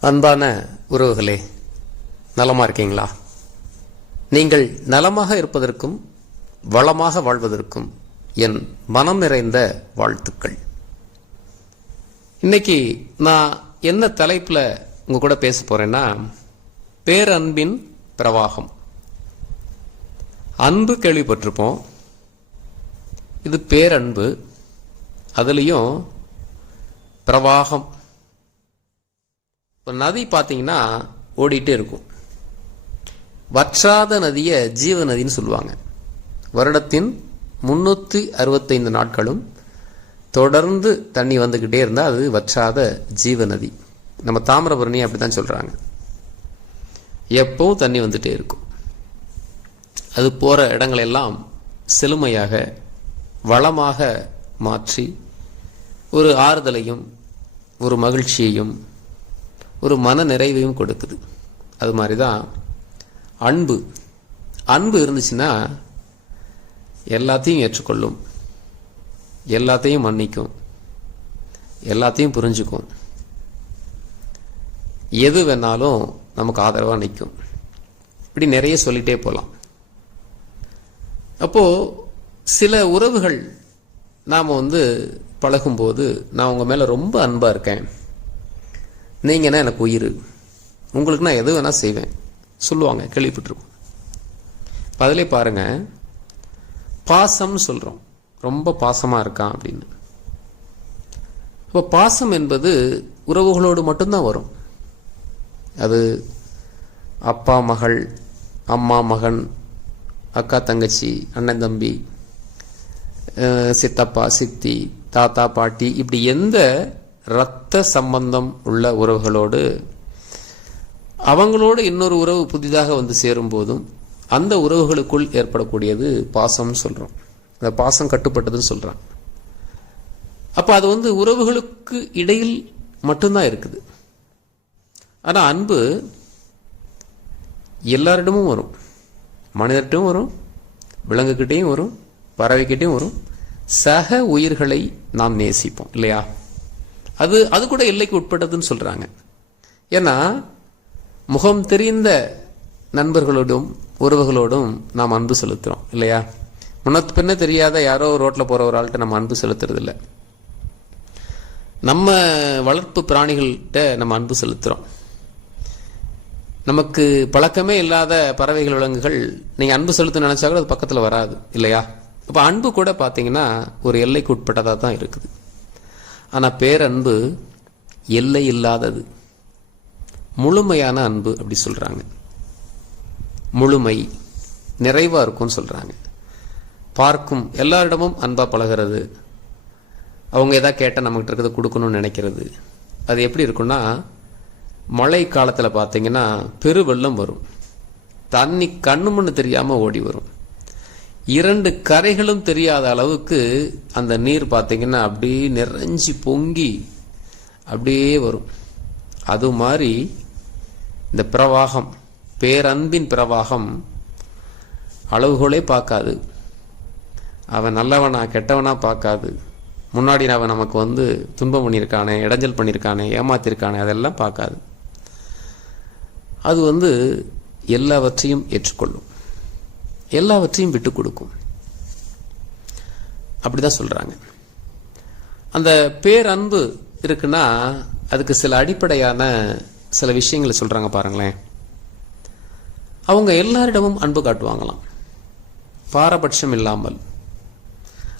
அன்பான உறவுகளே நலமாக இருக்கீங்களா? நீங்கள் நலமாக இருப்பதற்கும் வளமாக வாழ்வதற்கும் என் மனம் நிறைந்த வாழ்த்துக்கள். இன்னைக்கு நான் என்ன தலைப்பில் உங்க கூட பேச போறேன்னா பேரன்பின் பிரவாகம். அன்பு கேள்விப்பட்டிருப்போம். இது பேரன்பு அதுலேயும் பிரவாகம் இப்போ நதி பார்த்தீங்கன்னா ஓடிட்டே இருக்கும். வற்றாத நதியை ஜீவ நதின்னு சொல்லுவாங்க. வருடத்தின் முன்னூற்றி அறுபத்தைந்து நாட்களும் தொடர்ந்து தண்ணி வந்துக்கிட்டே இருந்தால் அது வற்றாத ஜீவ நதி. நம்ம தாமிரபரணி அப்படி தான் சொல்கிறாங்க எப்பவும் தண்ணி வந்துட்டே இருக்கும். அது போகிற இடங்களெல்லாம் செழுமையாக வளமாக மாற்றி ஒரு ஆறுதலையும் ஒரு மகிழ்ச்சியையும் ஒரு மன நிறைவையும் கொடுக்குது. அது மாதிரி தான் அன்பு. அன்பு இருந்துச்சுன்னா எல்லாத்தையும் ஏற்றுக்கொள்ளும். எல்லாத்தையும் மன்னிக்கும். எல்லாத்தையும் புரிஞ்சுக்கும். எது வேணாலும் நமக்கு ஆதரவாக நிற்கும் இப்படி நிறைய சொல்லிட்டே போகலாம் அப்போது சில உறவுகள் நாம் வந்து பழகும்போது நான் உங்கள் மேலே ரொம்ப அன்பாக இருக்கேன். நீங்கன்னா எனக்கு உயிர். உங்களுக்கு நான் எது வேணால் செய்வேன். சொல்லுவாங்க கேள்விப்பட்டிருக்கோம். பதிலே பாருங்கள் பாசம்னு சொல்கிறோம் ரொம்ப பாசமாக இருக்கான் அப்படின்னு. இப்போ பாசம் என்பது உறவுகளோடு மட்டும்தான் வரும். அது அப்பா மகள் அம்மா மகன் அக்கா தங்கச்சி அண்ணன் தம்பி சித்தப்பா சித்தி தாத்தா பாட்டி இப்படி எந்த இரத்த சம்பந்தம் உள்ள உறவுகளோடு அவங்களோடு இன்னொரு உறவு புதிதாக வந்து சேரும் போதும் அந்த உறவுகளுக்குள் ஏற்படக்கூடியது பாசம்னு சொல்கிறோம் அந்த பாசம் கட்டுப்பட்டதுன்னு சொல்கிறான் அப்போ அது வந்து உறவுகளுக்கு இடையில் மட்டும்தான் இருக்குது. ஆனால் அன்பு எல்லாரிடமும் வரும். மனிதர்கிட்டும் வரும் விலங்குகிட்டையும் வரும் பறவைக்கிட்டையும் வரும். சக உயிர்களை நாம் நேசிப்போம் இல்லையா? அது அது கூட எல்லைக்கு உட்பட்டதுன்னு சொல்றாங்க. ஏன்னா முகம் தெரிந்த நண்பர்களோடும் உறவுகளோடும் நாம் அன்பு செலுத்துறோம் இல்லையா? முன்னத்து பின்ன தெரியாத யாரோ ரோட்டில் போற ஒரு ஆள்கிட்ட நம்ம அன்பு செலுத்துறது இல்லை நம்ம வளர்ப்பு பிராணிகள்கிட்ட நம்ம அன்பு செலுத்துறோம். நமக்கு பழக்கமே இல்லாத பறவைகள் விலங்குகள் நீங்க அன்பு செலுத்த நினைச்சா கூட அது பக்கத்தில் வராது இல்லையா? இப்போ அன்பு கூட பார்த்தீங்கன்னா ஒரு எல்லைக்கு உட்பட்டதாக தான் இருக்குது. ஆனால் பேரன்பு எல்லை இல்லாதது. முழுமையான அன்பு அப்படி சொல்கிறாங்க முழுமை நிறைவாக இருக்கும்னு சொல்கிறாங்க பார்க்கும் எல்லாரிடமும் அன்பாக பழகிறது. அவங்க எதாவது கேட்டால் நம்மகிட்ட இருக்கிறத கொடுக்கணும்னு நினைக்கிறது. அது எப்படி இருக்கும்னா மழை காலத்தில் பார்த்தீங்கன்னா பெருவெள்ளம் வரும். தண்ணி கண்ணுமுன்னு தெரியாமல் ஓடி வரும். இரண்டு கரைகளும் தெரியாத அளவுக்கு அந்த நீர் பார்த்தீங்கன்னா அப்படியே நிறைஞ்சி பொங்கி அப்படியே வரும். அது மாதிரி இந்த பிரவாகம் பேரன்பின் பிரவாகம் அளவுகோலே பார்க்காது. அவன் நல்லவனா கெட்டவனா பார்க்காது. முன்னாடி அவன் நமக்கு வந்து துன்பம் பண்ணியிருக்கானே இடைஞ்சல் பண்ணியிருக்கானே ஏமாத்திருக்கானே அதெல்லாம் பார்க்காது. அது வந்து எல்லாவற்றையும் ஏற்றுக்கொள்ளும். எல்லாவற்றையும் விட்டு கொடுக்கும். அப்படிதான் சொல்றாங்க. அந்த பேரன்பு இருக்குன்னா அதுக்கு சில அடிப்படையான சில விஷயங்களை சொல்றாங்க பாருங்களேன். அவங்க எல்லாரிடமும் அன்பு காட்டுவாங்களாம். பாரபட்சம் இல்லாமல்.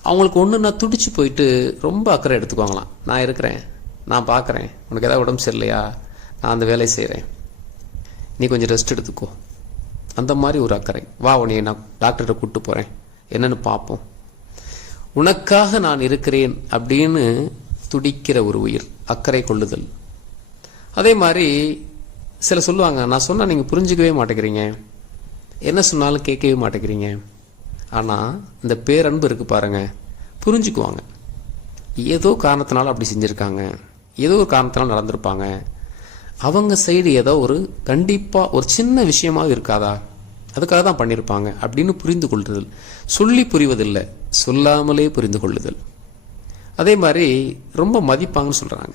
அவங்களுக்கு ஒன்றுன்னா துடிச்சு போயிட்டு ரொம்ப அக்கறை எடுத்துக்குவாங்களாம். நான் இருக்கிறேன் நான் பார்க்குறேன். உனக்கு ஏதாவது உடம்பு சரியில்லையா? நான் அந்த வேலையை செய்கிறேன் நீ கொஞ்சம் ரெஸ்ட் எடுத்துக்கோ. அந்த மாதிரி ஒரு அக்கறை. வா உனையை நான் டாக்டர்கிட்ட கூப்பிட்டு போகிறேன் என்னன்னு பார்ப்போம். உனக்காக நான் இருக்கிறேன் அப்படின்னு துடிக்கிற ஒரு உயிர் அக்கறை கொள்ளுதல். அதே மாதிரி சில சொல்லுவாங்க நான் சொன்னால் நீங்கள் புரிஞ்சுக்கவே மாட்டேங்கிறீங்க. என்ன சொன்னாலும் கேட்கவே மாட்டேங்கிறீங்க. ஆனால் இந்த பேரன்பு இருக்கு பாருங்க புரிஞ்சுக்குவாங்க. ஏதோ காரணத்தினால அப்படி செஞ்சுருக்காங்க. ஏதோ ஒரு காரணத்தினால நடந்திருப்பாங்க. அவங்க சைடு ஏதோ ஒரு கண்டிப்பாக ஒரு சின்ன விஷயமாக இருக்காதா? அதுக்காக தான் பண்ணியிருப்பாங்க அப்படின்னு புரிந்து கொள்ளுதல் சொல்லி புரிவதில்லை சொல்லாமலே புரிந்து கொள்ளுதல். அதே மாதிரி ரொம்ப மதிப்பாங்கன்னு சொல்கிறாங்க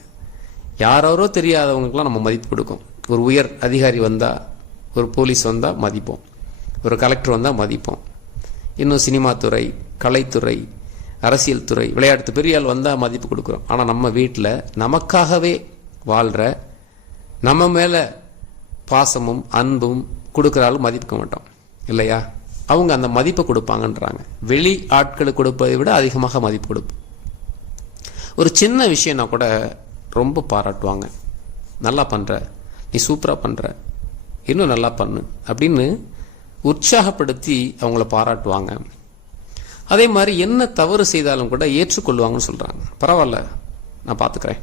யாரோ தெரியாதவங்களுக்குலாம் நம்ம மதிப்பு கொடுக்கும். ஒரு உயர் அதிகாரி வந்தால் ஒரு போலீஸ் வந்தால் மதிப்போம். ஒரு கலெக்டர் வந்தால் மதிப்போம். இன்னும் சினிமா துறை கலைத்துறை அரசியல் துறை விளையாட்டு பெரியால் வந்தால் மதிப்பு கொடுக்குறோம். ஆனால் நம்ம வீட்டில் நமக்காகவே வாழ்கிற நம்ம மேலே பாசமும் அன்பும் கொடுக்குற ஆள் மதிப்புக்க மாட்டோம். இல்லையா? அவங்க அந்த மதிப்பை கொடுப்பாங்கன்றாங்க. வெளி ஆட்களுக்கு கொடுப்பதை விட அதிகமாக மதிப்பு கொடுப்போம். ஒரு சின்ன விஷயம்னா கூட ரொம்ப பாராட்டுவாங்க. நல்லா பண்ணுற நீ சூப்பராக பண்ணுற இன்னும் நல்லா பண்ணு அப்படின்னு உற்சாகப்படுத்தி அவங்கள பாராட்டுவாங்க. அதே மாதிரி என்ன தவறு செய்தாலும் கூட ஏற்றுக்கொள்வாங்கன்னு சொல்கிறாங்க பரவாயில்ல நான் பார்த்துக்கிறேன்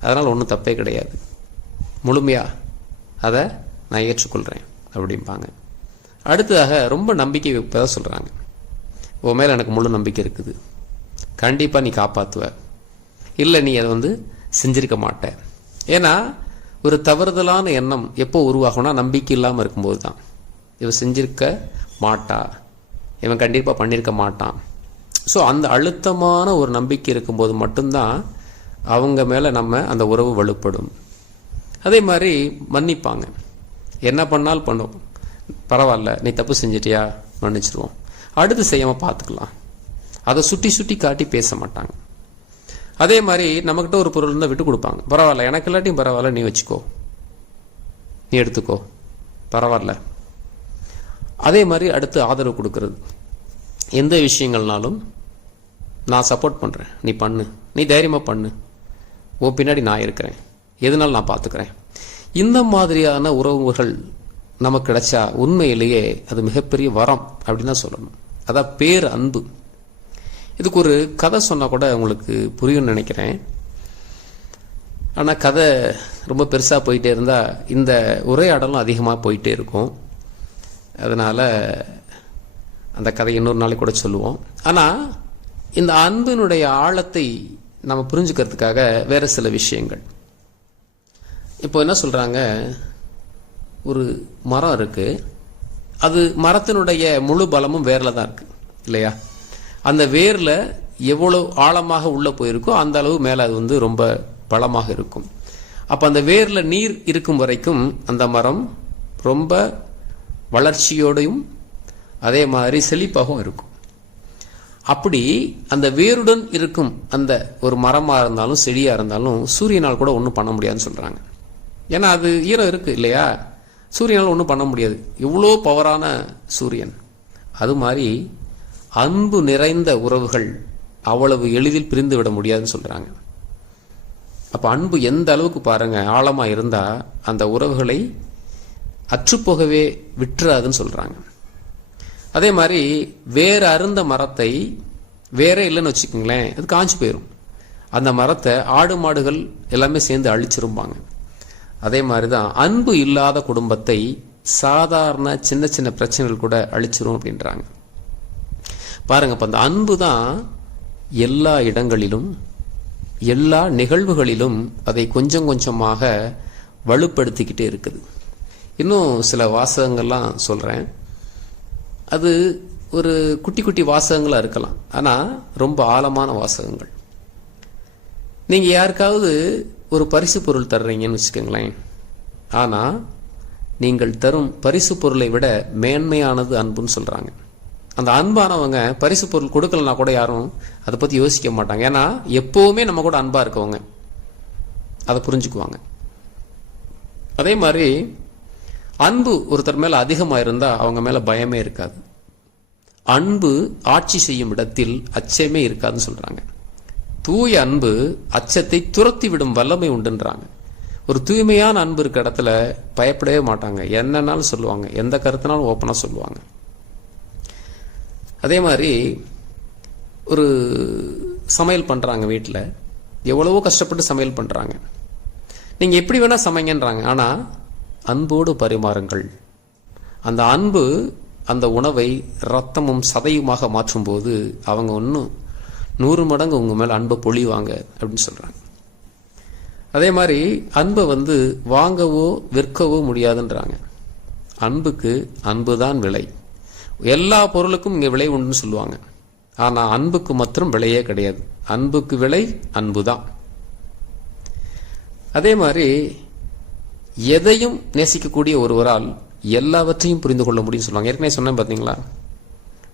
அதனால் ஒன்றும் தப்பே கிடையாது. முழுமையாக அதை நான் ஏற்றுக்கொள்கிறேன் அப்படிம்பாங்க. அடுத்ததாக ரொம்ப நம்பிக்கை வைப்பதாக சொல்கிறாங்க உன் மேலே எனக்கு முழு நம்பிக்கை இருக்குது. கண்டிப்பாக நீ காப்பாற்றுவ இல்லை நீ அதை வந்து செஞ்சிருக்க மாட்ட. ஏன்னா ஒரு தவறுதலான எண்ணம் எப்போ உருவாகும்னா நம்பிக்கை இல்லாமல் இருக்கும்போது தான் இவன் செஞ்சிருக்க மாட்டா. இவன் கண்டிப்பாக பண்ணியிருக்க மாட்டான். ஸோ அந்த அழுத்தமான ஒரு நம்பிக்கை இருக்கும்போது மட்டும்தான் அவங்க மேலே நம்ம அந்த உறவு வலுப்படும். அதே மாதிரி மன்னிப்பாங்க. என்ன பண்ணாலும் பண்ணுவோம். பரவாயில்ல நீ தப்பு செஞ்சிட்டியா? மன்னிச்சிருவோம். அடுத்து செய்யாமல் பார்த்துக்கலாம். அதை சுட்டி சுட்டி காட்டி பேச மாட்டாங்க. அதே மாதிரி நம்மக்கிட்ட ஒரு பொருள் இருந்தால் விட்டு கொடுப்பாங்க. பரவாயில்ல எனக்கு இல்லாட்டியும் பரவாயில்ல நீ வச்சுக்கோ. நீ எடுத்துக்கோ. பரவாயில்ல. அதே மாதிரி அடுத்து ஆதரவு கொடுக்கறது. எந்த விஷயங்கள்னாலும் நான் சப்போர்ட் பண்ணுறேன் நீ பண்ணு. நீ தைரியமாக பண்ணு. ஓ பின்னாடி நான் இருக்கிறேன். எதனால் நான் பார்த்துக்கிறேன்? இந்த மாதிரியான உறவுகள் நமக்கு கிடைச்சா உண்மையிலேயே அது மிகப்பெரிய வரம் அப்படின்னு தான் சொல்லணும். அதான் பேர் அன்பு. இதுக்கு ஒரு கதை சொன்னால் கூட உங்களுக்கு புரியும்னு நினைக்கிறேன். ஆனால் கதை ரொம்ப பெருசாக போயிட்டே இருந்தால் இந்த உரையாடலும் அதிகமாக போயிட்டே இருக்கும். அதனால் அந்த கதை இன்னொரு நாளைக்கு கூட சொல்லுவோம். ஆனால் இந்த அன்பினுடைய ஆழத்தை நம்ம புரிஞ்சுக்கிறதுக்காக வேறு சில விஷயங்கள். இப்போ என்ன சொல்கிறாங்க ஒரு மரம் இருக்குது அது மரத்தினுடைய முழு பலமும் வேரில் தான் இருக்குது இல்லையா? அந்த வேரில் எவ்வளோ ஆழமாக உள்ளே போயிருக்கோ அந்த அளவு மேலே அது வந்து ரொம்ப பலமாக இருக்கும். அப்போ அந்த வேரில் நீர் இருக்கும் வரைக்கும் அந்த மரம் ரொம்ப வளர்ச்சியோடையும் அதே மாதிரி செழிப்பாகவும் இருக்கும். அப்படி அந்த வேருடன் இருக்கும் அந்த ஒரு மரமாக இருந்தாலும் செடியாக இருந்தாலும் சூரியனால் கூட ஒன்றும் பண்ண முடியாதுன்னு சொல்கிறாங்க ஏன்னா அது ஈரம் இருக்குது இல்லையா? சூரியனால் ஒன்றும் பண்ண முடியாது. இவ்வளோ பவரான சூரியன். அது மாதிரி அன்பு நிறைந்த உறவுகள் அவ்வளவு எளிதில் பிரிந்து விட முடியாதுன்னு சொல்கிறாங்க அப்போ அன்பு எந்த அளவுக்கு பாருங்கள் ஆழமாக இருந்தால் அந்த உறவுகளை அற்றுப்போகவே விட்டுறாதுன்னு சொல்கிறாங்க அதே மாதிரி வேறு அருந்த மரத்தை வேற இல்லைன்னு வச்சுக்கோங்களேன் அது காஞ்சு போயிடும் அந்த மரத்தை ஆடு மாடுகள் எல்லாமே சேர்ந்து அழிச்சிருப்பாங்க அதே மாதிரி தான் அன்பு இல்லாத குடும்பத்தை சாதாரண சின்ன சின்ன பிரச்சனைகள் கூட அழிச்சிரும் அப்படின்றாங்க. பாருங்க இப்போ அந்த அன்பு தான் எல்லா இடங்களிலும் எல்லா நிகழ்வுகளிலும் அதை கொஞ்சம் கொஞ்சமாக வலுப்படுத்திக்கிட்டே இருக்குது. இன்னும் சில வாசகங்கள்லாம் சொல்கிறேன் அது ஒரு குட்டி குட்டி வாசகங்களாக இருக்கலாம். ஆனால் ரொம்ப ஆழமான வாசகங்கள். நீங்கள் யாருக்காவது ஒரு பரிசு பொருள் தர்றீங்கன்னு வச்சுக்கோங்களேன். ஆனால் நீங்கள் தரும் பரிசு பொருளை விட மேன்மையானது அன்புன்னு சொல்கிறாங்க அந்த அன்பானவங்க பரிசு பொருள் கொடுக்கலனா கூட யாரும் அதை பற்றி யோசிக்க மாட்டாங்க. ஏன்னா எப்போவுமே நம்ம கூட அன்பாக இருக்கவங்க. அதை புரிஞ்சுக்குவாங்க. அதே மாதிரி அன்பு ஒருத்தர் மேலே அதிகமாக இருந்தால் அவங்க மேலே பயமே இருக்காது. அன்பு ஆட்சி செய்யும் இடத்தில் அச்சமே இருக்காதுன்னு சொல்கிறாங்க தூய அன்பு அச்சத்தை துரத்தி விடும் வல்லமை உண்டுன்றாங்க. ஒரு தூய்மையான அன்பு இருக்க இடத்துல பயப்படவே மாட்டாங்க. என்னன்னாலும் சொல்லுவாங்க. எந்த கருத்துனாலும் ஓப்பனாக சொல்லுவாங்க. அதே மாதிரி ஒரு சமையல் பண்ணுறாங்க வீட்டில் எவ்வளவோ கஷ்டப்பட்டு சமையல் பண்ணுறாங்க நீங்கள் எப்படி வேணால் சமைங்கன்றாங்க. ஆனால் அன்போடு பரிமாறுங்கள். அந்த அன்பு அந்த உணவை ரத்தமும் சதையுமாக மாற்றும்போது அவங்க ஒன்றும் நூறு மடங்கு உங்கள் மேலே அன்பை பொழிவாங்க அப்படின்னு சொல்கிறாங்க அதே மாதிரி அன்பை வந்து வாங்கவோ விற்கவோ முடியாதுன்றாங்க. அன்புக்கு அன்பு தான் விலை. எல்லா பொருளுக்கும் இங்கே விலை உண்டுன்னு சொல்லுவாங்க. ஆனால் அன்புக்கு மாத்திரம் விலையே கிடையாது. அன்புக்கு விலை அன்பு தான். அதே மாதிரி எதையும் நேசிக்கக்கூடிய ஒருவரால் எல்லாவற்றையும் புரிந்து கொள்ள முடியும்னு சொல்லுவாங்க. ஏற்கனவே சொன்னேன் பார்த்தீங்களா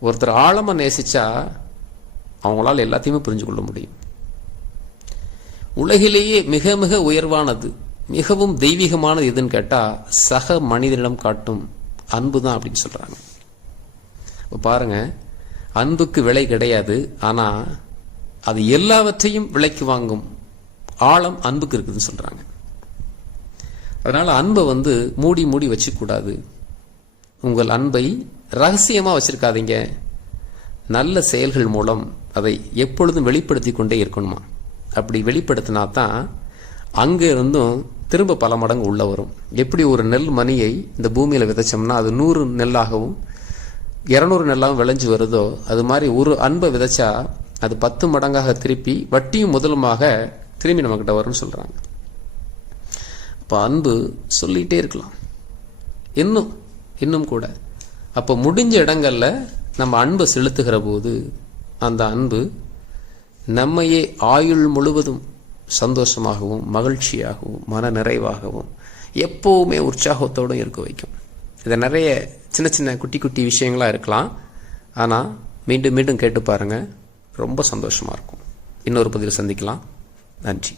ஒருத்தர் ஆழமாக நேசிச்சா அவங்களால் எல்லாத்தையுமே புரிஞ்சு கொள்ள முடியும். உலகிலேயே மிக மிக உயர்வானது மிகவும் தெய்வீகமானது எதுன்னு கேட்டால் சக மனிதனிடம் காட்டும் அன்பு தான் அப்படின்னு சொல்கிறாங்க இப்போ பாருங்க அன்புக்கு விலை கிடையாது ஆனால் அது எல்லாவற்றையும் விலைக்கு வாங்கும் ஆழம் அன்புக்கு இருக்குதுன்னு சொல்கிறாங்க அதனால் அன்பை வந்து மூடி மூடி வச்சுக்கூடாது. உங்கள் அன்பை ரகசியமாக வச்சுருக்காதீங்க. நல்ல செயல்கள் மூலம் அதை எப்பொழுதும் வெளிப்படுத்தி கொண்டே இருக்கணுமா? அப்படி வெளிப்படுத்தினா தான் அங்க இருந்தும் திரும்ப பல மடங்கு உள்ள வரும். எப்படி ஒரு நெல் மணியை இந்த பூமியில் விதைச்சோம்னா அது நூறு நெல்லாகவும் இரநூறு நெல்லாகவும் விளைஞ்சு வருதோ அது மாதிரி ஒரு அன்பை விதைச்சா அது பத்து மடங்காக திருப்பி வட்டியும் முதலுமாக திரும்பி நம்மக்கிட்ட வரும்னு சொல்கிறாங்க அப்போ அன்பு சொல்லிகிட்டே இருக்கலாம். இன்னும் இன்னும் கூட. அப்போ முடிஞ்ச இடங்களில் நம்ம அன்பை செலுத்துகிற போது அந்த அன்பு நம்மையே ஆயுள் முழுவதும் சந்தோஷமாகவும் மகிழ்ச்சியாகவும் மன நிறைவாகவும் எப்போவுமே உற்சாகத்தோடும் இருக்க வைக்கும். இதை நிறைய சின்ன சின்ன குட்டி குட்டி விஷயங்களாக இருக்கலாம். ஆனால் மீண்டும் மீண்டும் கேட்டு பாருங்கள் ரொம்ப சந்தோஷமாக இருக்கும். இன்னொரு பதிவில் சந்திக்கலாம். நன்றி.